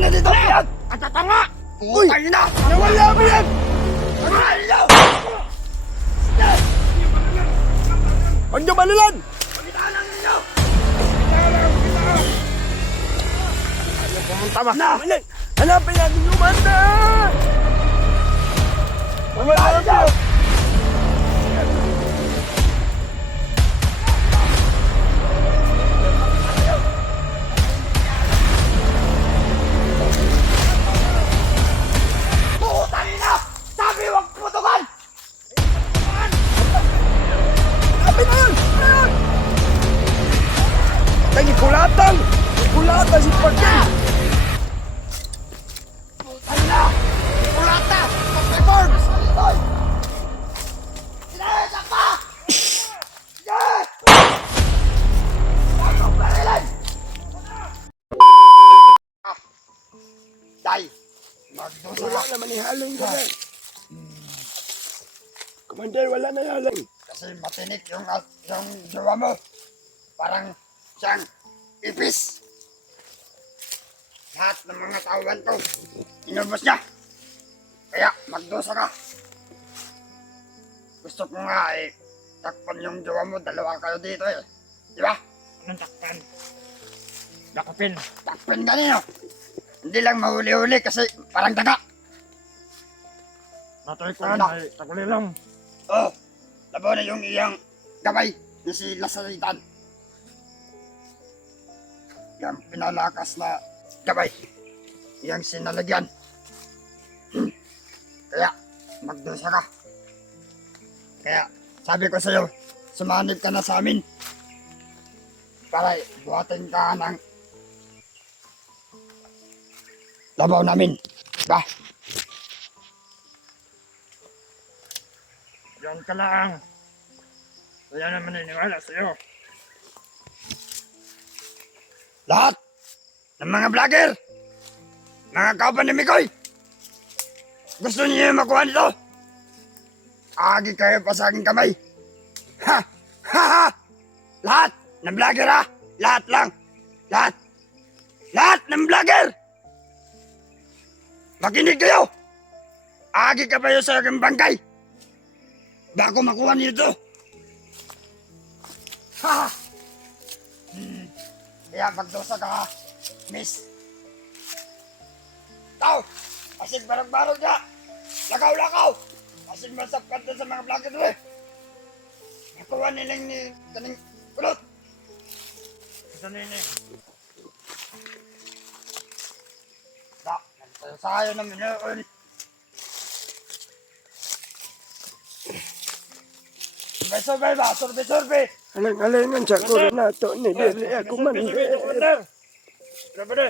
na dito, Piat! At tatanga! Putay na! Nawala mo yan! Ano? Huwag niyo balilan! Pagitaan lang ninyo! Pumunta ba? Hanapin natin yung banda! Pagitaan ninyo! Putay na! Sabi huwag putukan! Hanapin na yun! Ayun! Lagi kulatan! Kulatan si Pagyan! Putay na! Kulata! Pag-reforms! Salitoy! Sinayasak pa! Yes! Bakong barilan! Day! Magdusa Wala ka! naman ni Halong doon. Commander, wala na Halong. Kasi matinik yung jowa mo. Parang siyang ipis. Lahat ng mga tauhan ko, inubos niya. Kaya magdusa ka. Gusto ko nga takpan yung jowa mo. Dalawa kayo dito Di ba? Anong takpan? Dakapin. Takpan kanino. Hindi lang mahuli-huli kasi parang daga. Natoy ko Ano? ay taguli lang. Oh, labaw na yung iyang gabay na si Lasaritan. Yung pinalakas na gabay. Iyang sinalagyan. Kaya, magdusa ka. Kaya, sabi ko sa'yo, sumanib ka na sa amin. Para buhatin ka ng labaw namin. Ba? Yan ka lang. Kaya naman naniniwala sa'yo. Lahat ng mga vlogger, mga kaupan ni Mikoy, gusto niyo makuha nito? Agi kayo pa sa aking kamay. Ha! Ha! Ha! Lahat ng vlogger ha! Lahat lang! Lahat! Lahat ng vlogger! Makinig kayo! Agi ka pa sa aking bangkay! Bago makuha niyo ito! Ha! Kaya magdosa ka ha, miss. Tao! Pasig barog-barog na! Lakaw-lakaw! Pasig masapkat na sa mga vlogger doon Nakuha nilang ni kaning kulot. Ito nini. Da, nagsasayo naman yun. Survey ba? Survey! Alang-alangan sa koronato ni Dili ako Commander. Grabe na.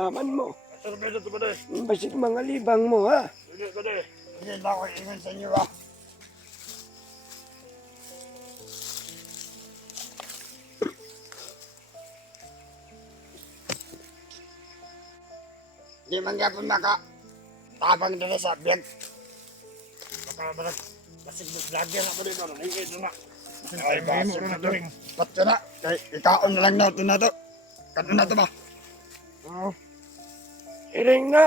Aman mo. Survey na ito ba na? Basig mga libang mo ha. Hindi ba na? Hindi na ako ingon sa inyo ha. Di man yapon maka tabang dito sa biyag. Baka ba na? Basig vlogger na ba rin? Ano? Hindi ito na. Ay, Ay, basig mo na na to. rin. Ba't ka na? Kay ikaon na lang na ito na to. Kano na to ba? Oo. Iring na.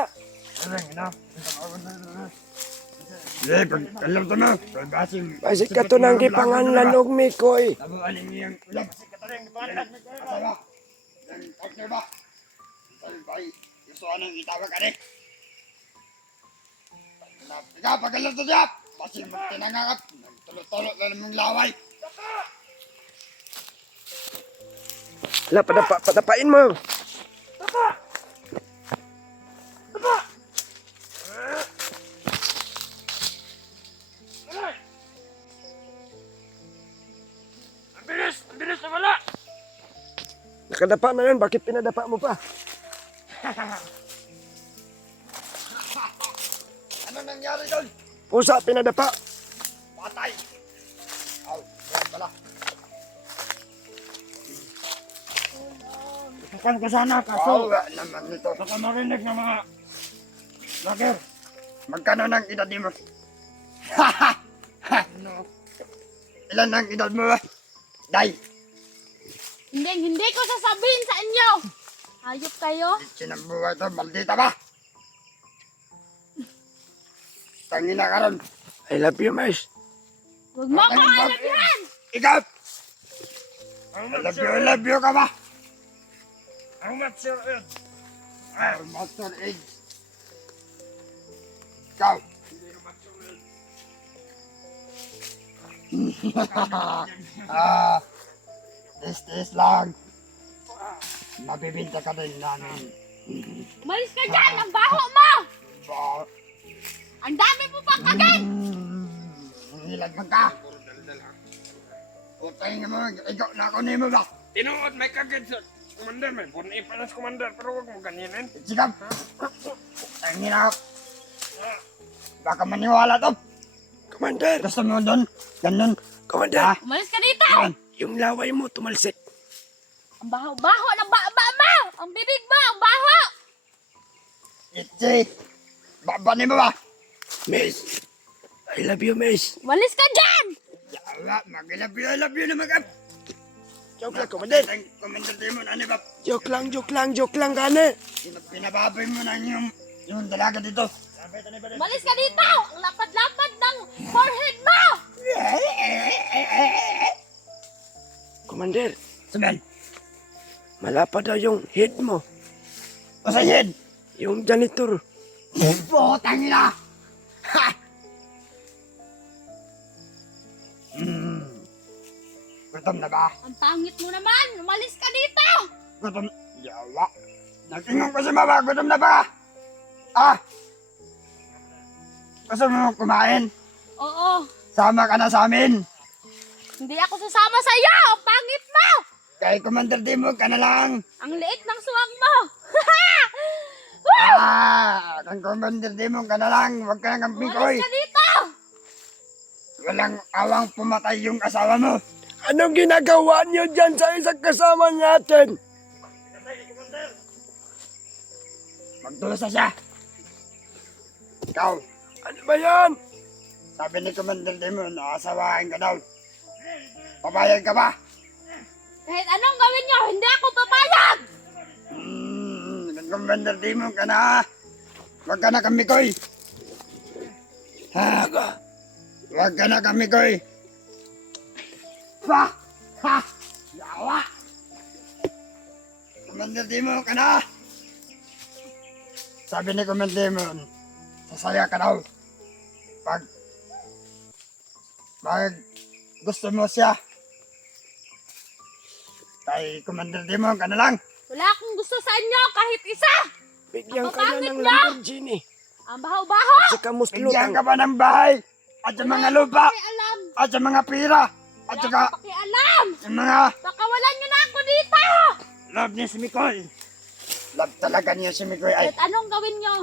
Alang, ina. Hindi, pagkalam to na. Kay basig. Basig ka to nang gipanganlan og Mikoy. Tabo aling iyang ulam. Asawa. Yang partner ba? Ay, bay. Gusto ka nang itawag ka rin. Ikaw, pagkalam to diya. Basig mo tinangakap. Nagtulot-tulot na namang laway. Hala, padapain mo. Ang bilis na wala! Nakadapa na yun, bakit pinadapa mo pa? Ano nangyari doon? Pusa, pinadapa. Patay. Aw, yan pala. Tukan ko sana kaso. Awa naman nito. Baka marinig ng mga vlogger. Magkano ng edad mo? Ano? Ilan ang edad mo? Day. Hindi ko sasabihin sa inyo. Hayop kayo? Sinabuhay to, maldita ba? Tangina ka ron. I love you, Miles. Huwag mo ako alabyan! Ikaw! Ang I love you ka ba? Ang Master Ed. Master Ed. Ikaw! Tis lang. Mabibinta ka din namin. Umalis ka dyan! Ang baho mo! Ba? Ang dami mo pang kagat! Hilag ka. Utay mo, ikaw na ako ni mo ba? Tinuod may kagad sa Commander. May bunay pa na sa Commander. Pero huwag mo ganyanin. Sikap! Ang hirap. Baka maniwala to. Commander! Gusto mo doon? Ganun. Commander! Umalis ka dito! Yan. Yung laway mo tumalsik. Ang baho-baho ng baba mo! Ang bibig mo! Ang baho! Itzi! Babanin mo ba? Miles! I love you, Miles. Umalis ka dyan! Yawa, I love you na mag-up. Joke lang, Commander. Commander Demon, ano ba? Joke lang, gana. Pinababoy mo na yung dalaga dito. Umalis ka dito! Ang lapad-lapad ng forehead mo! Commander, Sabihan, malapad daw yung head mo. pasayin! Yung janitor. Putang ina! Ha! Gutom na ba? Ang pangit mo naman! Umalis ka dito! Gutom. Yawa. Nag-ingon ko si mama, gutom na ba? Ah! Gusto mo kumain? Oo, Sama ka na sa amin. hindi ako sasama sa iyo! Ang pangit mo! Kay Commander Demon ka na lang. Ang liit ng suwang mo! Kang Commander Demon ka na lang. Huwag ka nang pikoy. Umalis ka dito! Walang awang pumatay yung asawa mo. Anong ginagawa niyo dyan sa isang kasama natin? Magdusa siya. Ikaw, Ano ba yan? sabi ni Commander Demon, aasawahin ka daw. Papayag ka ba? Kahit anong gawin niyo, hindi ako papayag! Kang Commander Demon ka na. Huwag ka na kamikoy. Ha? Huwag ka na kamikoy. Ha! Ha! Yawa! Commander Demon ka na. Sabi ni Commander Demon, sasaya ka daw. Pag gusto mo siya, kay Commander Demon ka na lang. Wala akong gusto sa inyo kahit isa! Bigyan Ang ka na pangit ng niyo! Lamborghini. Ang baho-baho! Saka muslot Bigyan ang... ka pa ng bahay, at sa mga lupa, Pakialam! at sa mga pira, at Wala saka akong pakialam! yung mga Pakawalan niyo na ako dito! love niya si Mikoy. Love talaga niya si Mikoy. Ay, Kahit anong gawin niyo,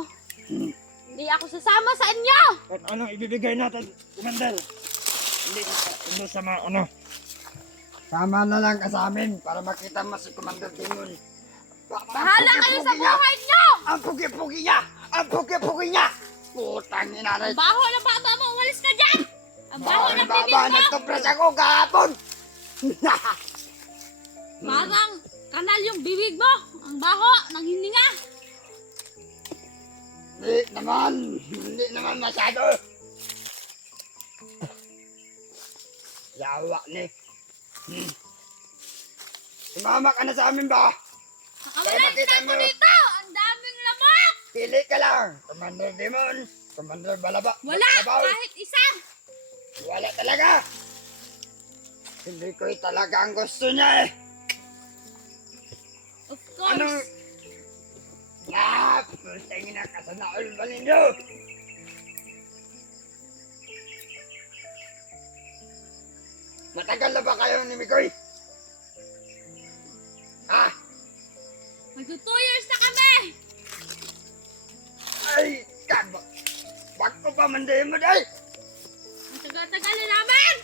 hindi ako sasama sa inyo! At ano ibibigay natin, Commander? Hindi sa mga ano. sama na lang ka sa amin para makita mo si Commander Demon. Bahala kayo sa buhay niyo! Ang pugi-pugi niya! Ang pugi-pugi niya! Putang ina Ang rin. baho ng baba mo! Umalis ka dyan! Ang baho ng bibig Baba, mo! nagtupras ako kahapon! Parang kanal yung bibig mo! Ang baho ng hininga! Hindi naman masyado. Yawa ni. Sumama ka na sa amin ba? Pakawalan niyo makita na ako mo. dito! Ang daming lamok! Pili ka lang. Commander Demon. Commander Balaba. Wala! Balabaw. Kahit isa! Wala talaga. Hindi ko talaga ang gusto niya eh. Of course! Ano? Yap! Tingin na ka sa naol ba ninyo? Matagal na ba kayo ni Mikoy? Ha? Magto 2 years na kami! Ay! Bak ko pa mandayin mo dahil! Ang tagal-tagal na namin!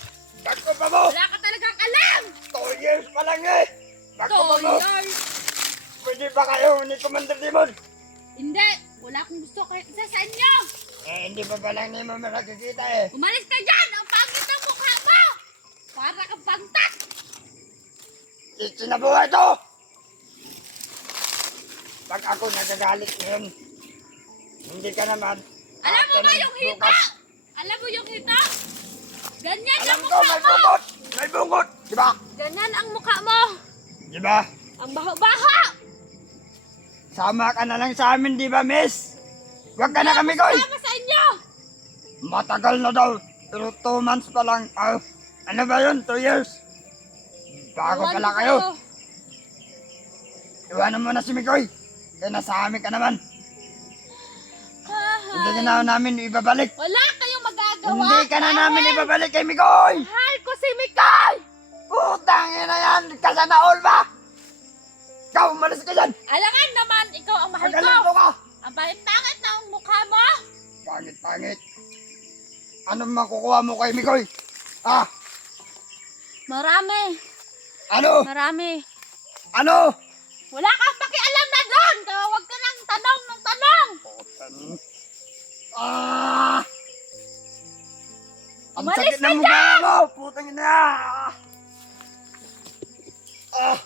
Bak ko pa mo! Wala ka talagang alam! 2 years pa lang eh! Bak ko pa 2 mo! years! Pwede ba kayo ni Commander Demon? Hindi! Wala akong gusto kahit isa sa inyo! Hindi pa lang ni mo nakikita eh. Umalis ka dyan! Ang pangit ng mukha mo! Para kang pantat! Sinabuhay to! ako nagagalit ngayon. Hindi ka naman. Alam mo ba Atin yung hita? bukas. Alam mo yung hita? Ganyan Alam ang ko, mukha may mo! bungot! May bungot! Di ba? Ganyan ang mukha mo! Di ba? Ang baho-baho! Sama ka na lang sa amin, di ba, miss? Huwag ka na kami, Koy! Sama sa inyo! Matagal na daw. Pero 2 months pa lang. Ah, ano ba yun? 2 years? Bago Iwan pala ko kayo. sa'yo. Iwanan mo na si Mikoy. Kaya nasa amin ka naman. Haha. Hindi ka na namin ibabalik. Wala kayong magagawa! Hindi ka na dahil namin ibabalik kay Mikoy! Mahal ko si Mikoy! Putang ina yan! Kasana all ba? Ikaw, umalis ka dyan! Alangan naman, ikaw ang mahal Magaling ko! mo ka! Ang pangit-pangit na ang mukha mo! Pangit-pangit. Anong makukuha mo kay Mikoy? Ah, Marami, ano? marami. Ano? Wala kang pakialam na doon! Kaya huwag ka nang tanong ng tanong! Ah! Ang Umalis sakit ka ng mukha mo! Putang ina! Ah!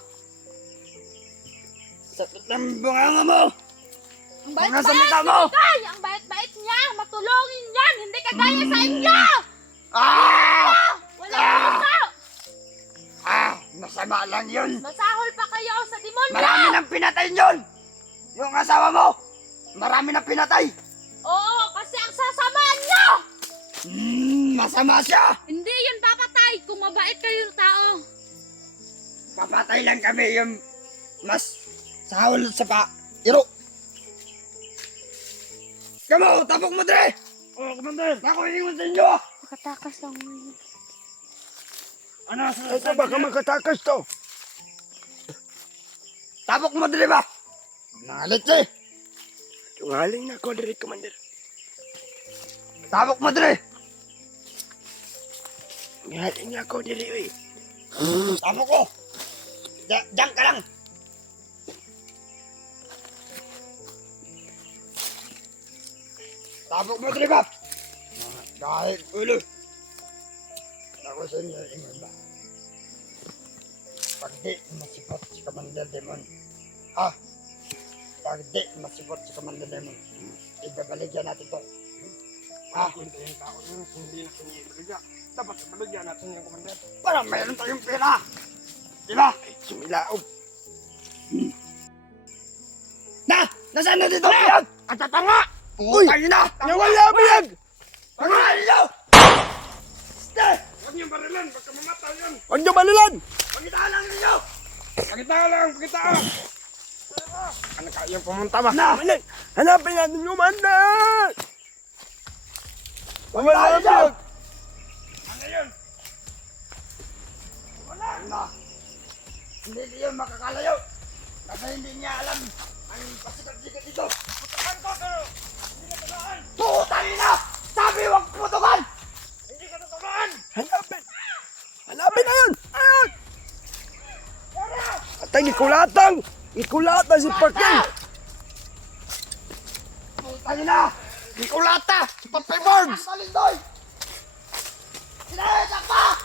Sakit ng bunganga mo! Ang Mga bait-bait salita ni mo! Mikoy! Ang bait-bait niya! Matulungin yan! Hindi kagaya sa inyo! Ah! Wala Ah! puso! Ah! Masama lang yun! Masahol pa kayo sa demonyo! Marami nang pinatay yun! Yung asawa mo! Marami nang pinatay! Oo, kasi ang sasama niyo! Masama siya! Hindi yun papatay kung mabait kayo tao. Papatay lang kami yung mas sahol sa iro. Kamo, tapok mo dre! Oh, Commander! Ako iningon sa inyo! Makatakas lang ngayon. Ano sa Ito baka makatakas to. Tapok mo dre ba? Nalit eh! Tungaling na ako diri, Commander. Tapok mo dre! Tungaling na ako diri, uy. Tapok ko! Diyan ka lang! Tapok mo dre ba? Kahit ulo! Ako sa inyo ingon ba? Pag di masipot si Commander Demon, ah, pag di masipot si Commander Demon, ibabaligyan natin to. Ah, Kwento yung tao yun, hindi na kanya dapat ibaligyan natin yung Commander. para mayroon tayong pera. Di ba? Sumilaog. Nasaan na dito? Yan! Ang tatanga! Putang ina! Nawala mo yan! Pangalan niyo! Ste! Huwag niyong barilan, baka mamatay yun! Huwag niyo balilan! Pagitaan lang ninyo! Pakitaan lang, pakitaan! Ano ka, yung pumunta ba? Na! Hanapin natin yung Commander! Pagitaan Wala ninyo! yun! Ano yun? Wala na! Hindi niyo makakalayo! Kasi hindi niya alam ang pasikat-sikat dito! Putukan ko, pero hindi ka tamaan! Putang ina! Sabi huwag putukan! Hindi ka tamaan! Hanapin! Hanapin na yun! Ayun! Atay, ikulatang! Ikulata si Pakil! Putang ina! Ikulata! Si Papay Borbs! Ang salindoy! Sinayasak pa!